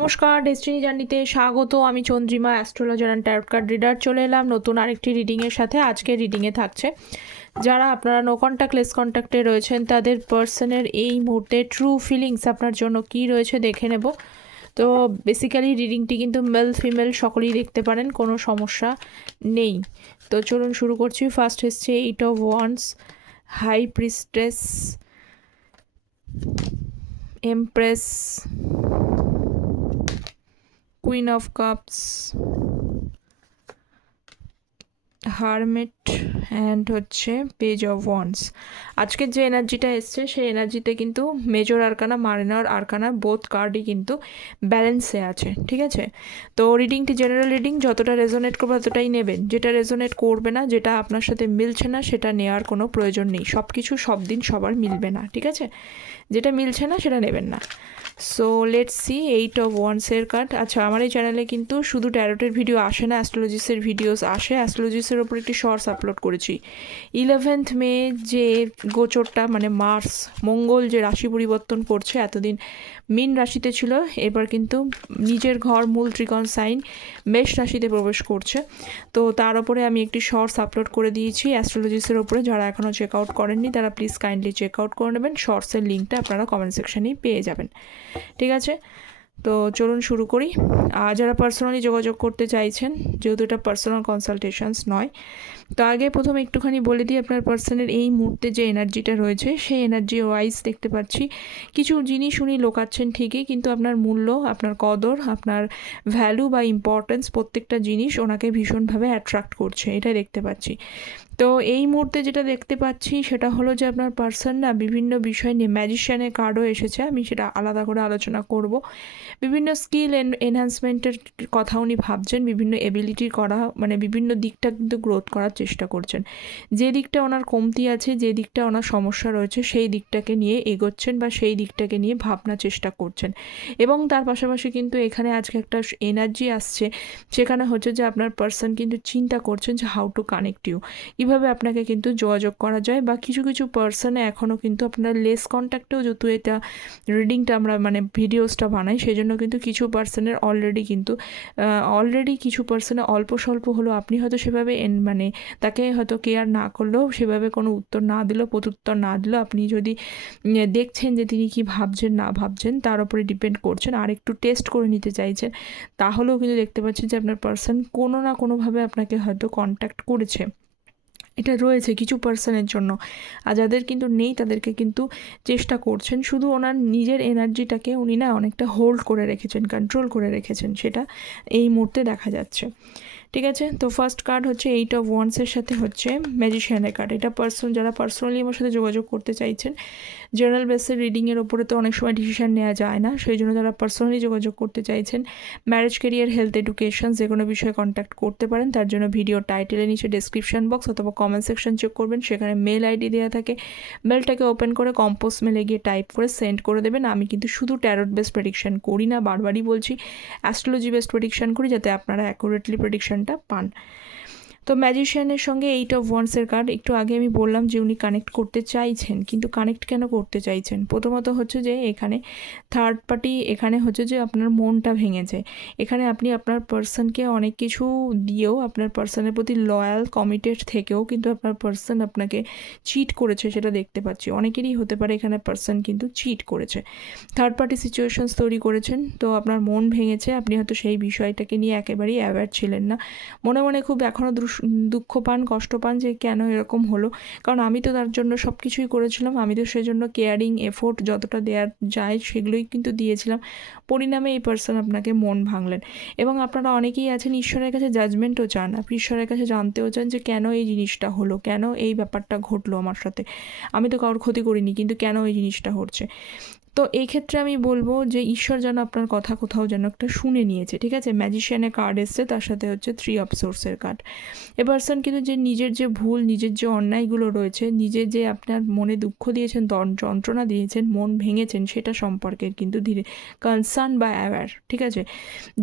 নমস্কার, ডেস্টিনি জার্নিতে স্বাগত। আমি Chandrima, astrologer and tarot card reader. চলে এলাম নতুন আরেকটি রিডিংয়ের সাথে। আজকে রিডিংয়ে থাকছে যারা আপনারা নো কন্ট্যাক্ট লেস কন্ট্যাক্টে রয়েছেন তাদের পার্সনের এই মুহূর্তে ট্রু ফিলিংস আপনার জন্য কি রয়েছে দেখে নেব। তো বেসিক্যালি রিডিংটি কিন্তু মেল ফিমেল সকলেই দেখতে পারেন, কোনো সমস্যা নেই। তো চলুন শুরু করছি। ফার্স্ট এসছে 8 of wands, high priestess, empress, queen of cups, hermit and হচ্ছে পেজ অফ ওয়ান্ডস। আজকের যে এনার্জিটা এসছে সেই এনার্জিতে কিন্তু major arcana, minor arcana both কার্ডই কিন্তু ব্যালেন্সে আছে, ঠিক আছে। তো রিডিংটি জেনারেল রিডিং, যতটা রেজোনেট করবে ততটাই নেবেন। যেটা রেজোনেট করবে না, যেটা আপনার সাথে মিলছে না, সেটা নেওয়ার কোনো প্রয়োজন নেই। সব কিছু সব দিন সবার মিলবে না, ঠিক আছে। যেটা মিলছে না সেটা নেবেন না। সো লেটস সি 8 অফ ওয়ান্ডসের কার্ড। আচ্ছা, আমার এই চ্যানেলে কিন্তু শুধু ট্যারোটের ভিডিও আসে না, অ্যাস্ট্রোলজিসের ভিডিওস আসে। অ্যাস্ট্রোলজিসের ওপর একটি শর্টস আপলোড করেছি। 11th মে যে গোচরটা, মানে মার্স মঙ্গল যে রাশি পরিবর্তন করছে, এতদিন মীন রাশিতে ছিল, এবার কিন্তু নিজের ঘর মূল ত্রিকোণ সাইন মেষ রাশিতে প্রবেশ করছে। তো তার উপরে আমি একটি শর্টস আপলোড করে দিয়েছি অ্যাস্ট্রোলজিসের ওপরে। যারা এখনও চেক আউট করেননি তারা প্লিজ কাইন্ডলি চেক আউট করে নেবেন। শর্টসের লিঙ্কটা আপনারা কমেন্ট সেকশানেই পেয়ে যাবেন, ঠিক আছে। তো চলুন শুরু করি। আর যারা পার্সোনালি যোগাযোগ করতে চাইছেন, যেহেতু এটা পার্সোনাল কনসালটেশনস নয়, তো আগে প্রথমে একটুখানি বলে দিই আপনার পার্সনের এই মুহূর্তে যে এনার্জিটা রয়েছে সেই এনার্জি ওয়াইজ দেখতে পাচ্ছি কিছু জিনিস উনি লোকাচ্ছেন ঠিকই, কিন্তু আপনার মূল্য, আপনার কদর, আপনার ভ্যালু বা ইম্পর্টেন্স প্রত্যেকটা জিনিস ওনাকে ভীষণভাবে অ্যাট্রাক্ট করছে, এটাই দেখতে পাচ্ছি। তো এই মুহূর্তে যেটা দেখতে পাচ্ছি সেটা হলো যে আপনার পার্সন না বিভিন্ন বিষয় নিয়ে, ম্যাজিশিয়ানের কার্ডও এসেছে, আমি সেটা আলাদা করে আলোচনা করব। বিভিন্ন স্কিল এনহ্যান্সমেন্টের কথা উনি ভাবছেন, বিভিন্ন এবিলিটির করা, মানে বিভিন্ন দিকটা কিন্তু গ্রোথ করার চেষ্টা করছেন। যে দিকটা ওনার কমতি আছে, যে দিকটা ওনার সমস্যা রয়েছে, সেই দিকটাকে নিয়ে এগোচ্ছেন বা সেই দিকটাকে নিয়ে ভাবনা চেষ্টা করছেন। এবং তার পাশাপাশি কিন্তু এখানে আজকে একটা এনার্জি আসছে, সেখানে হচ্ছে যে আপনার পার্সন কিন্তু চিন্তা করছেন যে হাউ টু কানেক্ট ইউ, কীভাবে আপনাকে কিন্তু যোগাযোগ করা যায়। বা কিছু কিছু পার্সনে এখনও কিন্তু আপনার লেস কন্ট্যাক্টেও, যেহেতু এটা রিডিংটা আমরা মানে ভিডিওসটা বানাই, সেই জন্য কিন্তু কিছু পার্সনের অলরেডি কিছু পার্সনে অল্প স্বল্প হলো আপনি হয়তো সেভাবে মানে তাকে হয়তো কেয়ার না করলেও, সেভাবে কোনো উত্তর না দিলেও, প্রত্যুত্তর না দিলেও, আপনি যদি দেখছেন যে তিনি কি ভাবছেন না ভাবছেন তার উপরে ডিপেন্ড করছেন, আর একটু টেস্ট করে নিতে চাইছেন, তাহলেও কিন্তু দেখতে পাচ্ছেন যে আপনার পার্সন কোনো না কোনোভাবে আপনাকে হয়তো কন্ট্যাক্ট করেছে। এটা রয়েছে কিছু পার্সনের জন্য। আর যাদের কিন্তু নেই তাদেরকে কিন্তু চেষ্টা করছেন, শুধু ওনার নিজের এনার্জিটাকে উনি না অনেকটা হোল্ড করে রেখেছেন, কন্ট্রোল করে রেখেছেন, সেটা এই মুহূর্তে দেখা যাচ্ছে, ঠিক আছে। তো ফার্স্ট কার্ড হচ্ছে 8 অফ ওয়ান্ডসের সাথে হচ্ছে ম্যাজিশিয়ানের কার্ড। এটা যারা পার্সোনালি আমার সাথে যোগাযোগ করতে চাইছেন, জেনারেল বেসের রিডিংয়ের ওপরে তো অনেক সময় ডিসিশন নেওয়া যায় না, সেই জন্য যারা পার্সোনালি যোগাযোগ করতে চাইছেন, ম্যারেজ, কেরিয়ার, হেলথ, এডুকেশন, যে কোনো বিষয়ে কন্ট্যাক্ট করতে পারেন। তার জন্য ভিডিও টাইটেলের নিচে ডেসক্রিপশন বক্স অথবা কমেন্ট সেকশন চেক করবেন, সেখানে মেল আইডি দেওয়া থাকে। মেলটাকে ওপেন করে কম্পোজ মেলে গিয়ে টাইপ করে সেন্ড করে দেবেন। আমি কিন্তু শুধু ট্যারোট বেসড প্রেডিকশন করি না, বারবারই বলছি, অ্যাস্ট্রোলজি বেসড প্রেডিকশন করি, যাতে আপনারা অ্যাকুরেটলি প্রেডিকশনটা পান। তো ম্যাজিশিয়ানের সঙ্গে 8 অফ ওয়ান্ডসের কার্ড, একটু আগে আমি বললাম যে উনি কানেক্ট করতে চাইছেন, কিন্তু কানেক্ট কেন করতে চাইছেন? প্রথমত হচ্ছে যে এখানে থার্ড পার্টি, এখানে হচ্ছে যে আপনার মনটা ভেঙেছে। এখানে আপনি আপনার পার্সনকে অনেক কিছু দিয়েও, আপনার পার্সনের প্রতি লয়াল কমিটেড থেকেও কিন্তু আপনার পার্সন আপনাকে চিট করেছে, সেটা দেখতে পাচ্ছি। অনেকেরই হতে পারে এখানে পার্সন কিন্তু চিট করেছে, থার্ড পার্টি সিচুয়েশনস তৈরি করেছেন। তো আপনার মন ভেঙেছে, আপনি হয়তো সেই বিষয়টাকে নিয়ে একেবারেই অ্যাওয়্যার ছিলেন না, মনে মনে খুব এখনও দুঃখ পান, কষ্ট পান যে কেন এরকম হলো। কারণ আমি তো তার জন্য সব কিছুই করেছিলাম, আমি তো সেজন্য কেয়ারিং এফোর্ট যতটা দেওয়া যায় সেগুলোই কিন্তু দিয়েছিলাম। পরিণামে এই পার্সন আপনাকে মন ভাঙলেন। এবং আপনারা অনেকেই আছেন ঈশ্বরের কাছে জাজমেন্টও চান, আপনি ঈশ্বরের কাছে জানতেও চান যে কেন এই জিনিসটা হলো, কেন এই ব্যাপারটা ঘটলো আমার সাথে, আমি তো কারোর ক্ষতি করিনি, কিন্তু কেন এই জিনিসটা হচ্ছে। তো এই ক্ষেত্রে আমি বলবো যে ঈশ্বর যেন আপনার কথা কোথাও যেন একটা শুনে নিয়েছে, ঠিক আছে। ম্যাজিশিয়ানের কার্ড এসছে, তার সাথে হচ্ছে 3 অফ সোর্সের কার্ড। এ পার্সন কিন্তু যে নিজের যে ভুল, নিজের যে অন্যায়গুলো রয়েছে, নিজে যে আপনার মনে দুঃখ দিয়েছেন, যন্ত্রণা দিয়েছেন, মন ভেঙেছেন, সেটা সম্পর্কে কিন্তু ধীরে কনসার্ন বা অ্যাওয়্যার, ঠিক আছে।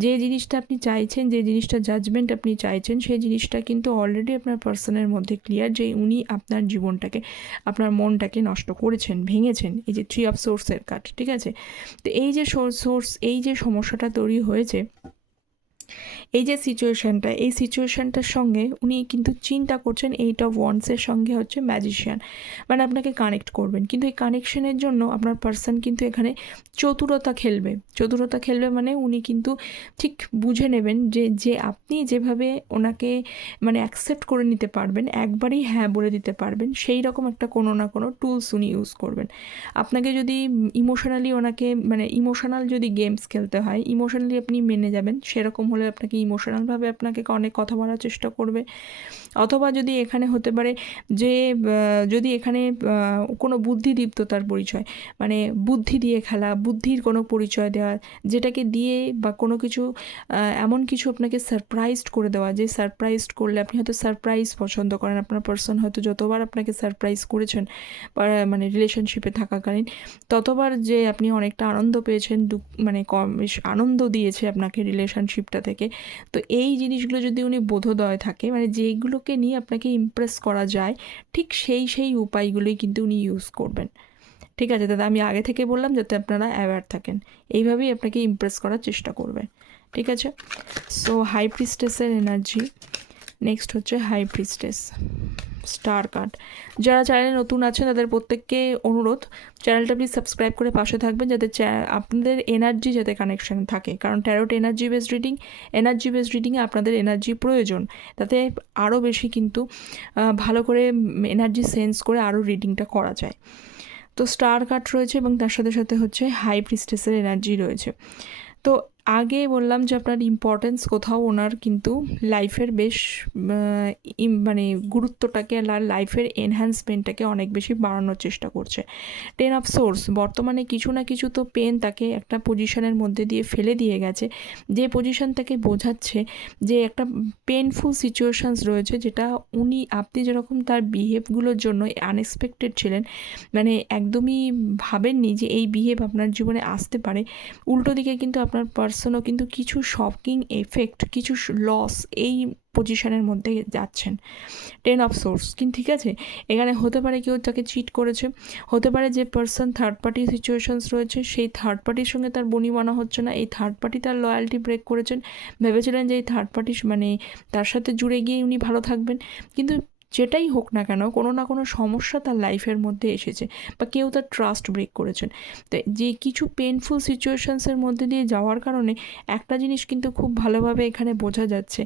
যে জিনিসটা আপনি চাইছেন, যে জিনিসটা জাজমেন্ট আপনি চাইছেন, সেই জিনিসটা কিন্তু অলরেডি আপনার পার্সনের মধ্যে ক্লিয়ার, যে উনি আপনার জীবনটাকে, আপনার মনটাকে নষ্ট করেছেন, ভেঙেছেন। এই যে 3 অফ সোর্সের কার্ড, কার্ড, ঠিক আছে? তো এই যে সোর্স এই যে সমস্যাটা তৈরি হয়েছে, এই যে সিচুয়েশানটা, এই সিচুয়েশানটার সঙ্গে উনি কিন্তু চিন্তা করছেন 8 অফ ওয়ান্ডসের সঙ্গে হচ্ছে ম্যাজিশিয়ান, মানে আপনাকে কানেক্ট করবেন। কিন্তু এই কানেকশনের জন্য আপনার পার্সন কিন্তু এখানে চতুরতা খেলবে মানে উনি কিন্তু ঠিক বুঝে নেবেন যে আপনি যেভাবে ওনাকে মানে অ্যাকসেপ্ট করে নিতে পারবেন, একবারই হ্যাঁ বলে দিতে পারবেন, সেই রকম একটা কোনো না কোনো টুলস উনি ইউজ করবেন। আপনাকে যদি ইমোশনালি ওনাকে মানে ইমোশনাল যদি গেমস খেলতে হয়, ইমোশনালি আপনি মেনে যাবেন, সেরকম হলে আপনাকে ইমোশনালভাবে আপনাকে অনেক কথা বলার চেষ্টা করবে। অথবা যদি এখানে হতে পারে যে যদি এখানে কোনো বুদ্ধিদীপ্ততার পরিচয়, মানে বুদ্ধি দিয়ে খেলা, বুদ্ধির কোনো পরিচয় দেওয়া, যেটাকে দিয়ে বা কোনো কিছু এমন কিছু আপনাকে সারপ্রাইজড করে দেওয়া, যে সারপ্রাইজড করলে আপনি হয়তো সারপ্রাইজ পছন্দ করেন, আপনার পার্সন হয়তো যতবার আপনাকে সারপ্রাইজ করেছেন মানে রিলেশনশিপে থাকাকালীন, ততবার যে আপনি অনেকটা আনন্দ পেয়েছেন, মানে কম বেশ আনন্দ দিয়েছে আপনাকে রিলেশনশিপটা থেকে। তো এই জিনিসগুলো যদি উনি বোধোদয় থাকে, মানে যেইগুলোকে নিয়ে আপনাকে ইমপ্রেস করা যায়, ঠিক সেই উপায়গুলোই কিন্তু উনি ইউজ করবেন, ঠিক আছে দাদা? আমি আগে থেকে বললাম যাতে আপনারা অ্যাওয়্যার থাকেন, এইভাবেই আপনাকে ইমপ্রেস করার চেষ্টা করবে, ঠিক আছে? সো হাই প্রিস্টেসের এনার্জি, নেক্সট হচ্ছে হাই প্রিস্টেস, স্টার কার্ড। যারা চ্যানেলে নতুন আছেন তাদের প্রত্যেককে অনুরোধ, চ্যানেলটা প্লিজ সাবস্ক্রাইব করে পাশে থাকবেন, যাতে আপনাদের এনার্জি যাতে কানেকশান থাকে, কারণ ট্যারোট এনার্জি বেসড রিডিংয়ে আপনাদের এনার্জি প্রয়োজন, তাতে আরও বেশি কিন্তু ভালো করে এনার্জি সেন্স করে আরও রিডিংটা করা যায়। তো স্টার কার্ড রয়েছে এবং তার সাথে সাথে হচ্ছে হাই প্রিস্টেসের এনার্জি রয়েছে। তো আগে বললাম যে আপনার ইম্পর্টেন্স কোথাও ওনার কিন্তু লাইফের বেশ মানে গুরুত্বটাকে আর লাইফের এনহ্যান্সমেন্টটাকে অনেক বেশি বাড়ানোর চেষ্টা করছে। 10 অফ সোর্স, বর্তমানে কিছু না কিছু তো পেন তাকে একটা পজিশনের মধ্যে দিয়ে ফেলে দিয়ে গেছে, যে পজিশন তাকে বোঝাচ্ছে যে একটা পেনফুল সিচুয়েশানস রয়েছে, যেটা আপনি যেরকম তার বিহেভগুলোর জন্য আনএক্সপেক্টেড ছিলেন, মানে একদমই ভাবেননি যে এই বিহেভ আপনার জীবনে আসতে পারে, উল্টো দিকে কিন্তু আপনার পার্সনও কিন্তু কিছু শকিং এফেক্ট, কিছু লস এই পজিশনের মধ্যে যাচ্ছেন। 10 অফ সোর্স, কিন্তু ঠিক আছে, এখানে হতে পারে কেউ তাকে চিট করেছে, হতে পারে যে পার্সন থার্ড পার্টি সিচুয়েশনস রয়েছে, সেই থার্ড পার্টির সঙ্গে তার বনিবনা হচ্ছে না, এই থার্ড পার্টি তার লয়্যালটি ব্রেক করেছেন, ভেবেছিলেন যে এই থার্ড পার্টি মানে তার সাথে জুড়ে গিয়ে উনি ভালো থাকবেন, কিন্তু যেটাই হোক না কেন কোনো না কোনো সমস্যা তার লাইফের মধ্যে এসেছে, বা কেউ তার ট্রাস্ট ব্রেক করেছেন। তো যে কিছু পেনফুল সিচুয়েশনসের মধ্যে দিয়ে যাওয়ার কারণে একটা জিনিস কিন্তু খুব ভালোভাবে এখানে বোঝা যাচ্ছে,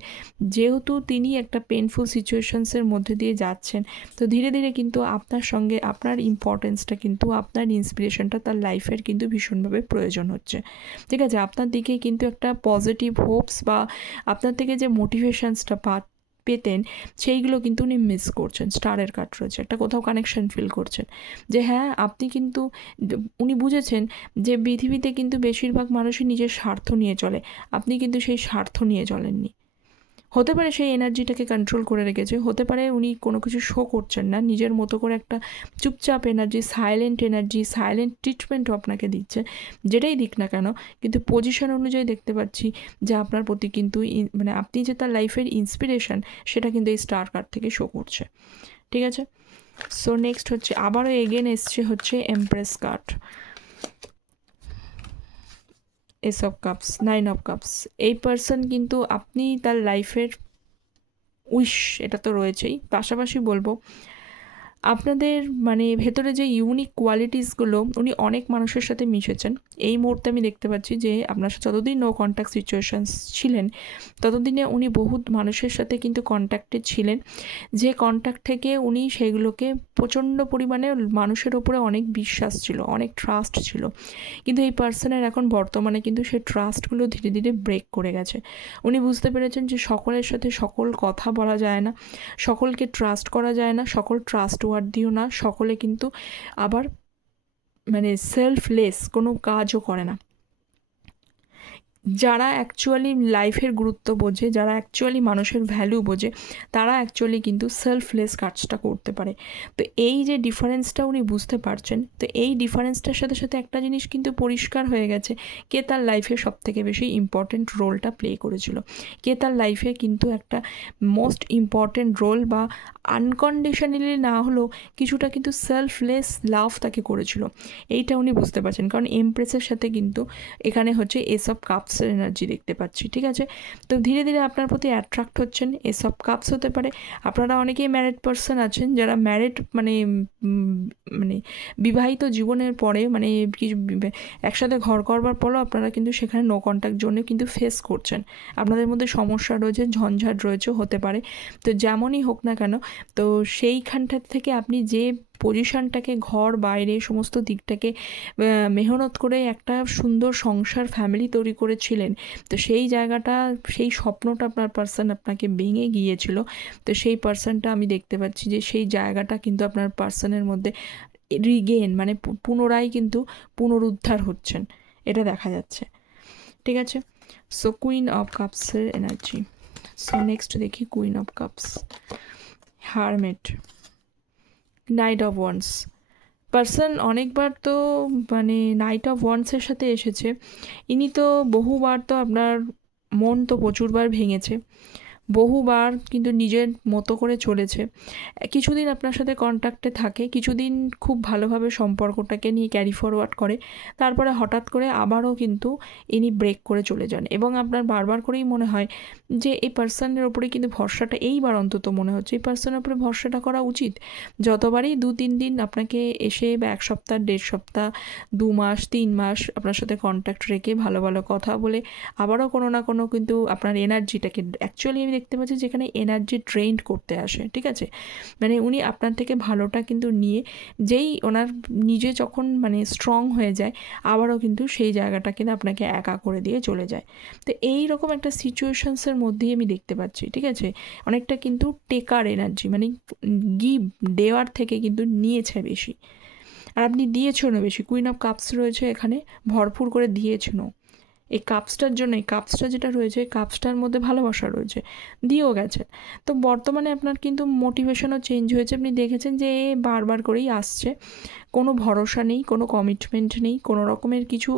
যেহেতু তিনি একটা পেনফুল সিচুয়েশনসের মধ্যে দিয়ে যাচ্ছেন, তো ধীরে ধীরে কিন্তু আপনার সঙ্গে আপনার ইম্পর্টেন্সটা কিন্তু আপনার ইন্সপিরেশনটা তার লাইফের কিন্তু ভীষণভাবে প্রয়োজন হচ্ছে, ঠিক আছে? আপনার দিকে কিন্তু একটা পজিটিভ হোপস বা আপনার থেকে যে মোটিভেশনসটা পেতেন, সেইগুলো কিন্তু উনি মিস করছেন। স্টারের কার্ড রয়েছে, একটা কোথাও কানেকশন ফিল করছেন যে হ্যাঁ আপনি কিন্তু, উনি বুঝেছেন যে পৃথিবীতে কিন্তু বেশিরভাগ মানুষই নিজের স্বার্থ নিয়ে চলে, আপনি কিন্তু সেই স্বার্থ নিয়ে চলেননি। হতে পারে সেই এনার্জিটাকে কন্ট্রোল করে রেখেছে, হতে পারে উনি কোনো কিছু শো করছেন না, নিজের মতো করে একটা চুপচাপ এনার্জি, সাইলেন্ট ট্রিটমেন্টও আপনাকে দিচ্ছে, যেটাই দিক না কেন, কিন্তু পজিশন অনুযায়ী দেখতে পাচ্ছি যে আপনার প্রতি কিন্তু মানে আপনি যে তার লাইফের ইন্সপিরেশন, সেটা কিন্তু এই স্টার কার্ড থেকে শো করছে, ঠিক আছে? সো নেক্সট হচ্ছে আবারও এগেন এসছে হচ্ছে empress card, S of cups, 9 of cups. এই পার্সন কিন্তু আপনি তার লাইফের উইশ, এটা তো রয়েছেই, পাশাপাশি বলবো আপনাদের মানে ভেতরে যে ইউনিক কোয়ালিটিসগুলো, উনি অনেক মানুষের সাথে মিশেছেন। এই মুহূর্তে আমি দেখতে পাচ্ছি যে আপনার সাথে যতদিন নো কন্ট্যাক্ট সিচুয়েশানস ছিলেন, ততদিনে উনি বহুত মানুষের সাথে কিন্তু কন্ট্যাক্টে ছিলেন, যে কন্ট্যাক্ট থেকে উনি সেগুলোকে প্রচণ্ড পরিমাণে মানুষের ওপরে অনেক বিশ্বাস ছিল, অনেক ট্রাস্ট ছিল, কিন্তু এই পার্সনের এখন বর্তমানে কিন্তু সেই ট্রাস্টগুলো ধীরে ধীরে ব্রেক করে গেছে। উনি বুঝতে পেরেছেন যে সকলের সাথে সকল কথা বলা যায় না, সকলকে ট্রাস্ট করা যায় না, সকল ট্রাস্ট ওয়ার্দিও না, সকলে কিন্তু আবার মানে সেলফলেস কোনো কাজও করে না। যারা অ্যাকচুয়ালি লাইফের গুরুত্ব বোঝে, যারা অ্যাকচুয়ালি মানুষের ভ্যালু বোঝে, তারা অ্যাকচুয়ালি কিন্তু সেলফলেস কাজটা করতে পারে। তো এই যে ডিফারেন্সটা উনি বুঝতে পারছেন, তো এই ডিফারেন্সটার সাথে সাথে একটা জিনিস কিন্তু পরিষ্কার হয়ে গেছে, কে তার লাইফে সবথেকে বেশি ইম্পর্ট্যান্ট রোলটা প্লে করেছিল, কে তার লাইফে কিন্তু একটা মোস্ট ইম্পর্ট্যান্ট রোল বা আনকন্ডিশনালি না হলেও কিছুটা কিন্তু সেলফলেস লাভ তাকে করেছিল। এইটা উনি বুঝতে পারছেন, কারণ এমপ্রেসের সাথে কিন্তু এখানে হচ্ছে এসব কাপসের এনার্জি দেখতে পাচ্ছি, ঠিক আছে। তো ধীরে ধীরে আপনার প্রতি অ্যাট্রাক্ট হচ্ছেন, এসব কাপস হতে পারে। আপনারা অনেকেই ম্যারিড পারসন আছেন, যারা ম্যারিড মানে বিবাহিত জীবনের পরে মানে কিছু একসাথে ঘর করবার পরও আপনারা কিন্তু সেখানে নো কন্ট্যাক্ট জোনে কিন্তু ফেস করছেন। আপনাদের মধ্যে সমস্যা রয়েছে, ঝঞ্ঝাট রয়েছে, হতে পারে। তো যেমনই হোক না কেন, তো সেইখানটা থেকে আপনি যে পজিশনটাকে, ঘর বাইরে সমস্ত দিকটাকে মেহনত করে একটা সুন্দর সংসার ফ্যামিলি তৈরি করেছিলেন, তো সেই জায়গাটা, সেই স্বপ্নটা আপনার পার্সন আপনাকে ভেঙে গিয়েছিল। তো সেই পার্সনটা আমি দেখতে পাচ্ছি যে সেই জায়গাটা কিন্তু আপনার পার্সনের মধ্যে রিগেন মানে পুনরায় কিন্তু পুনরুদ্ধার হচ্ছেন, এটা দেখা যাচ্ছে, ঠিক আছে। সো কুইন অফ কাপসের এনার্জি। সো নেক্সট দেখি queen of cups, hermit, knight of wands. Person অনেকবার তো মানে নাইট অফ ওয়ান্সের সাথে এসেছে, ইনি তো বহুবার তো আপনার মন তো প্রচুরবার ভেঙেছে, বহুবার কিন্তু নিজের মতো করে চলেছে। কিছুদিন আপনার সাথে কন্ট্যাক্টে থাকে, কিছুদিন খুব ভালোভাবে সম্পর্কটাকে নিয়ে ক্যারি ফরওয়ার্ড করে, তারপরে হঠাৎ করে আবারও কিন্তু ইনি ব্রেক করে চলে যান, এবং আপনার বারবার করেই মনে হয় যে এই পার্সনের ওপরে কিন্তু ভরসাটা, এইবার অন্তত মনে হচ্ছে এই পার্সনের ওপরে ভরসাটা করা উচিত। যতবারই 2-3 দিন আপনাকে এসে বা 1 সপ্তাহ, 1.5 সপ্তাহ, 2 মাস, 3 মাস আপনার সাথে কন্ট্যাক্ট রেখে ভালো ভালো কথা বলে আবারও কোনো না কোনো কিন্তু আপনার এনার্জিটাকে, অ্যাকচুয়ালি আমি দেখতে পাচ্ছি যেখানে এনার্জি ড্রেইন করতে আসে, ঠিক আছে। মানে উনি আপনার থেকে ভালোটা কিন্তু নিয়ে, যেই ওনার নিজে যখন মানে স্ট্রং হয়ে যায়, আবারও কিন্তু সেই জায়গাটা কিন্তু আপনাকে একা করে দিয়ে চলে যায়। তো এই রকম একটা সিচুয়েশনসের মধ্যেই আমি দেখতে পাচ্ছি, ঠিক আছে। অনেকটা কিন্তু টেকার এনার্জি, মানে গিভ, দেওয়ার থেকে কিন্তু নিয়েছে বেশি, আর আপনি দিয়েছেনও বেশি। কুইন অফ কাপস রয়েছে এখানে, ভরপুর করে দিয়েছেনও। এই কাপসটার জন্য, এই কাপসটা যেটা রয়েছে, কাপসটার মধ্যে ভালোবাসা রয়েছে, দিয়েও গেছেন। তো বর্তমানে আপনার কিন্তু মোটিভেশনও চেঞ্জ হয়েছে, আপনি দেখেছেন যে এ বারবার করেই আসছে, কোনো ভরসা নেই, কোনো কমিটমেন্ট নেই, কোনো রকমের কিছু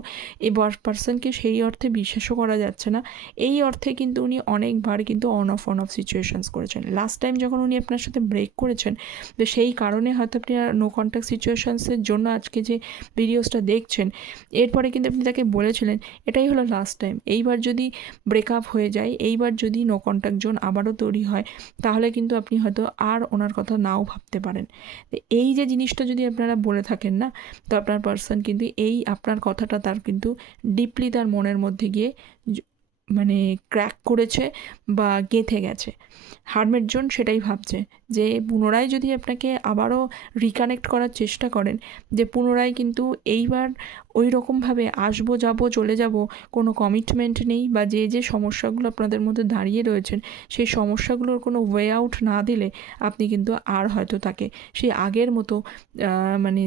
এই পার্সনকে সেই অর্থে বিশ্বাসও করা যাচ্ছে না। এই অর্থে কিন্তু উনি অনেকবার কিন্তু অন অফ সিচুয়েশনস করেছেন। লাস্ট টাইম যখন উনি আপনার সাথে ব্রেক করেছেন, তো সেই কারণে হয়তো আপনি নো কন্ট্যাক্ট সিচুয়েশনসের জন্য আজকে যে ভিডিওসটা দেখছেন, এরপরে কিন্তু আপনি তাকে বলেছিলেন এটাই হলো লাস্ট টাইম, এইবার যদি ব্রেকআপ হয়ে যায়, এইবার যদি নো কন্ট্যাক্ট জোন আবারও তৈরি হয়, তাহলে কিন্তু আপনি হয়তো আর ওনার কথা নাও ভাবতে পারেন। এই যে জিনিসটা যদি আপনারা বলে থাকেন না, তো আপনার পার্সন কিন্তু এই আপনার কথাটা তার কিন্তু ডিপলি তার মনের মধ্যে গিয়ে মানে ক্র্যাক করেছে বা গেঁথে গেছে। হারমেট জোন সেটাই ভাবছে যে পুনরায় যদি আপনাকে আবারও রিকানেক্ট করার চেষ্টা করেন, যে পুনরায় কিন্তু এইবার ওই রকমভাবে আসবো, যাবো, চলে যাব, কোনো কমিটমেন্ট নেই, বা যে যে সমস্যাগুলো আপনাদের মধ্যে দাঁড়িয়ে রয়েছেন, সেই সমস্যাগুলোর কোনো ওয়ে আউট না দিলে আপনি কিন্তু আর হয়তো তাকে সেই আগের মতো মানে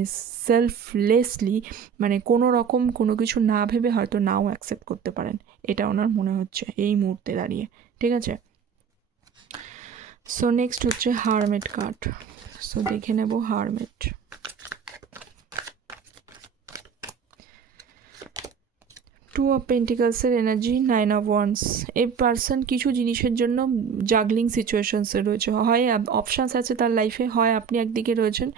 সেলফলেসলি, মানে কোনো রকম কোনো কিছু না ভেবে হয়তো নাও অ্যাকসেপ্ট করতে পারেন, এটা ওনার মনে হচ্ছে এই মুহূর্তে দাঁড়িয়ে, ঠিক আছে। সো নেক্সট হচ্ছে হারমেট কার্ড। সো দেখে নেব হারমেট। টু অফ পেন্টিকালসের এনার্জি, 9 অফ ওয়ান্স। এই পার্সন কিছু জিনিসের জন্য জাগলিং সিচুয়েশনসে রয়েছে, হয় অপশানস আছে তার লাইফে, হয় আপনি একদিকে রয়েছেন,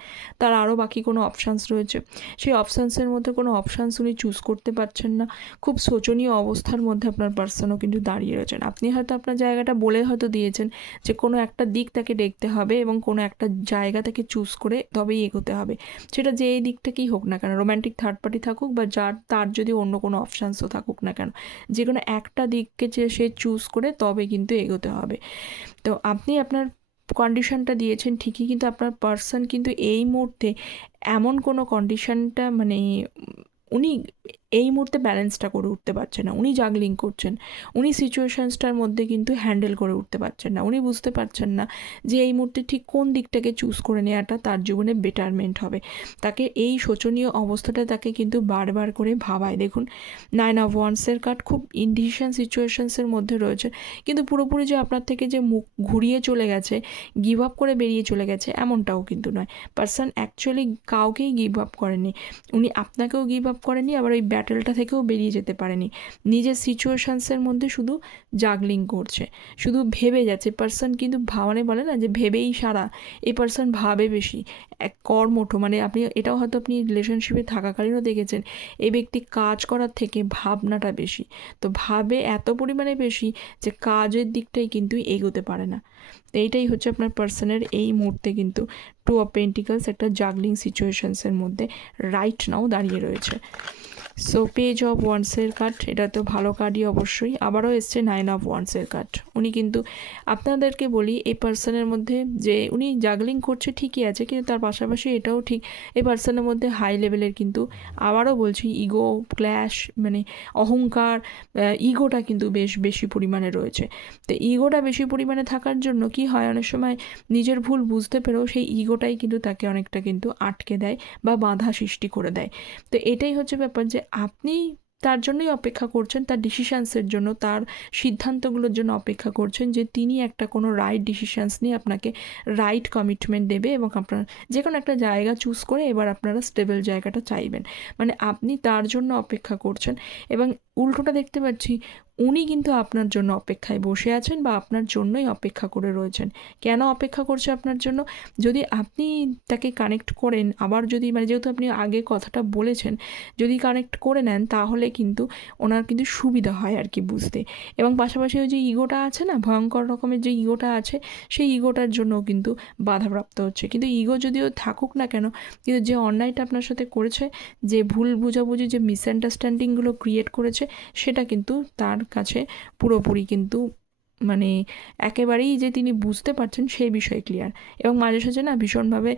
তার আরও বাকি কোনো অপশানস রয়েছে, সেই অপশানসের মধ্যে কোনো অপশানস উনি চুজ করতে পারছেন না। খুব শোচনীয় অবস্থার মধ্যে আপনার পার্সনও কিন্তু দাঁড়িয়ে রয়েছেন। আপনি হয়তো আপনার জায়গাটা বলে হয়তো দিয়েছেন যে কোনো একটা দিক তাকে দেখতে হবে এবং কোনো একটা জায়গা থেকে চুজ করে তবেই এগোতে হবে, সেটা যে এই দিকটাকেই হোক না কেন, রোম্যান্টিক থার্ড পার্টি থাকুক বা তার যদি অন্য কোনো অপশানসও থাকুক না কেন, যে কোনো একটা দিককে যে সে চুজ করে তবে কিন্তু এগোতে হবে। তো আপনি আপনার কন্ডিশনটা দিয়েছেন ঠিকই, কিন্তু আপনার পার্সন কিন্তু এই মুহূর্তে এমন কোনো কন্ডিশনটা মানে উনি এই মুহূর্তে ব্যালেন্সটা করে উঠতে পারছে না, উনি জাগলিং করছেন, উনি সিচুয়েশানসটার মধ্যে কিন্তু হ্যান্ডেল করে উঠতে পারছেন না, উনি বুঝতে পারছেন না যে এই মুহূর্তে ঠিক কোন দিকটাকে চুজ করে নেওয়াটা তার জীবনে বেটারমেন্ট হবে। তাকে এই শোচনীয় অবস্থাটা তাকে কিন্তু বারবার করে ভাবায়। দেখুন 9 অফ ওয়ান্ডসের কার্ড খুব ইনডিসিশন সিচুয়েশনসের মধ্যে রয়েছে, কিন্তু পুরোপুরি যে আপনার থেকে যে মুখ ঘুরিয়ে চলে গেছে, গিভ আপ করে বেরিয়ে চলে গেছে এমনটাও কিন্তু নয়। পার্সন অ্যাকচুয়ালি কাউকেই গিভ আপ করেনি, উনি আপনাকেও গিভ আপ করেনি, আবার ওই ব্যাটেলটা থেকেও বেরিয়ে যেতে পারেনি। নিজের সিচুয়েশানসের মধ্যে শুধু জাগলিং করছে, শুধু ভেবে যাচ্ছে। পার্সন কিন্তু ভাবনে বলে না যে ভেবেই সারা, এই পার্সন ভাবে বেশি, এক কর্মঠ, মানে আপনি এটাও হয়তো আপনি রিলেশনশিপে থাকাকালীনও দেখেছেন, এই ব্যক্তি কাজ করার থেকে ভাবনাটা বেশি, তো ভাবে এত পরিমাণে বেশি যে কাজের দিকটাই কিন্তু এগোতে পারে না। তো এইটাই হচ্ছে আপনার পার্সনের এই মুহূর্তে কিন্তু 2 অফ পেন্টিকলস একটা জাগলিং সিচুয়েশনসের মধ্যে রাইট নাও দাঁড়িয়ে রয়েছে। সো পেজ অফ ওয়ান্ডসের কার্ড, এটা তো ভালো কার্ডই অবশ্যই। আবারও এসছে 9 অফ ওয়ান্ডসের কার্ড। উনি কিন্তু আপনাদেরকে বলি এই পার্সনের মধ্যে যে উনি জাগলিং করছে ঠিকই আছে, কিন্তু তার পাশাপাশি এটাও ঠিক এই পার্সনের মধ্যে হাই লেভেলের কিন্তু আবারও বলছি ইগো ক্ল্যাশ, মানে অহংকার, ইগোটা কিন্তু বেশ বেশি পরিমাণে রয়েছে। তো ইগোটা বেশি পরিমাণে থাকার জন্য কি হয়, অনেক সময় নিজের ভুল বুঝতে পেরেও সেই ইগোটাই কিন্তু তাকে অনেকটা কিন্তু আটকে দেয় বা বাধা সৃষ্টি করে দেয়। তো এটাই হচ্ছে ব্যাপার যে আপনি তার জন্যই অপেক্ষা করছেন, তার ডিসিশানসের জন্য, তার সিদ্ধান্তগুলোর জন্য অপেক্ষা করছেন যে তিনি একটা কোনো রাইট ডিসিশানস নিয়ে আপনাকে রাইট কমিটমেন্ট দেবে এবং আপনার যে কোনো একটা জায়গা চুজ করে এবার আপনারা স্টেবল জায়গাটা চাইবেন, মানে আপনি তার জন্য অপেক্ষা করছেন। এবং উল্টোটা দেখতে পাচ্ছি উনি কিন্তু আপনার জন্য অপেক্ষায় বসে আছেন বা আপনার জন্যই অপেক্ষা করে রয়েছেন। কেন অপেক্ষা করছে আপনার জন্য? যদি আপনি তাকে কানেক্ট করেন, আবার যদি মানে যেহেতু আপনি আগে কথাটা বলেছেন, যদি কানেক্ট করে নেন তাহলে কিন্তু ওনার কিন্তু সুবিধা হয় আর কি বুঝতে। এবং পাশাপাশি ওই যে ইগোটা আছে না, ভয়ঙ্কর রকমের যে ইগোটা আছে, সেই ইগোটার জন্যও কিন্তু বাধাপ্রাপ্ত হচ্ছে। কিন্তু ইগো যদিও থাকুক না কেন, কিন্তু যে অন্যায়টা আপনার সাথে করেছে, যে ভুল বোঝাবুঝি, যে মিসআন্ডারস্ট্যান্ডিংগুলো ক্রিয়েট করেছে, সেটা কিন্তু তার কাছে পুরোপুরি কিন্তু মানে একেবারেই যে তিনি বুঝতে পারছেন সেই বিষয়ে ক্লিয়ার। এবং মাঝে সাঝে না ভীষণভাবে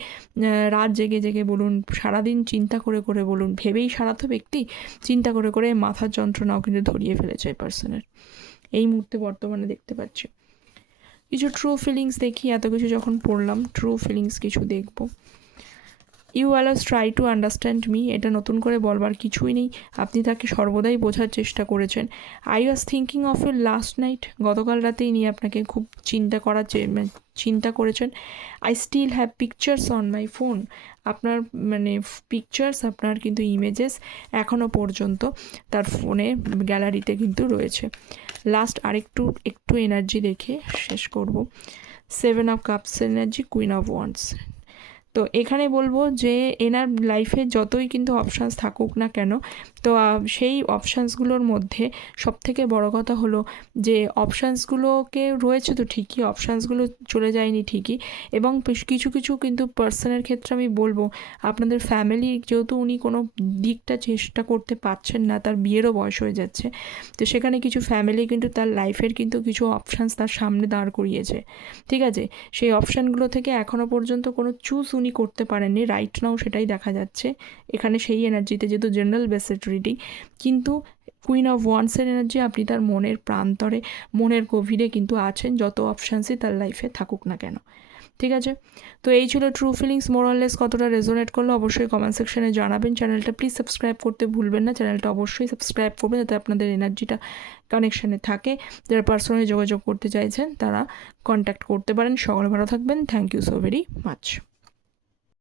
রাত জেগে জেগে বলুন, সারাদিন চিন্তা করে করে বলুন, ভেবেই সারা তো ব্যক্তি, চিন্তা করে করে মাথার যন্ত্রণাও কিন্তু ধরিয়ে ফেলেছে পার্সনের এই মুহূর্তে বর্তমানে দেখতে পাচ্ছি। কিছু ট্রু ফিলিংস দেখি, এত কিছু যখন পড়লাম ট্রু ফিলিংস কিছু দেখবো। You always try to understand me, এটা নতুন করে বলবার কিছুই নেই, আপনি তাকে সর্বদাই বোঝার চেষ্টা করেছেন। I was thinking of you last night, গতকাল রাতেই নিয়ে আপনাকে খুব চিন্তা করেছেন। I still have pictures on my phone, আপনার মানে পিকচার্স, আপনার কিন্তু ইমেজেস এখনও পর্যন্ত তার ফোনে গ্যালারিতে কিন্তু রয়েছে। লাস্ট একটু এনার্জি দেখে শেষ করব। 7 of cups energy, queen of wands. তো এখানে বলবো যে এনার লাইফে যতই কিন্তু অপশানস থাকুক না কেন, তো সেই অপশানসগুলোর মধ্যে সবথেকে বড় কথা হলো যে অপশানসগুলোকে রয়েছে তো ঠিকই, অপশানসগুলো চলে যায়নি ঠিকই। এবং কিছু কিছু কিন্তু পার্সনের ক্ষেত্রে আমি বলবো আপনাদের ফ্যামিলি, যেহেতু উনি কোনো দিকটা চেষ্টা করতে পারছেন না, তার বিয়েরও বয়স হয়ে যাচ্ছে, তো সেখানে কিছু ফ্যামিলি কিন্তু তার লাইফের কিন্তু কিছু অপশানস তার সামনে দাঁড় করিয়েছে, ঠিক আছে। সেই অপশানগুলো থেকে এখনও পর্যন্ত কোনো চুজ উনি করতে পারেননি, রাইট নাও সেটাই দেখা যাচ্ছে এখানে সেই এনার্জিতে, যেহেতু জেনারেল বেসিড রিডিং। কিন্তু কুইন অফ ওয়ান্ডসের এনার্জি, আপনি তার মনের প্রান্তরে, মনের গভীরে কিন্তু আছেন, যত অপশানসই তার লাইফে থাকুক না কেন, ঠিক আছে। তো এই ছিল ট্রু ফিলিংস, মোরাললেস কতটা রেজোনেট করলো অবশ্যই কমেন্ট সেকশনে জানাবেন। চ্যানেলটা প্লিজ সাবস্ক্রাইব করতে ভুলবেন না, চ্যানেলটা অবশ্যই সাবস্ক্রাইব করবেন যাতে আপনাদের এনার্জিটা কানেকশানে থাকে। যারা পার্সোনালি যোগাযোগ করতে চাইছেন তারা কন্ট্যাক্ট করতে পারেন। সকলে ভালো থাকবেন, thank you so very much.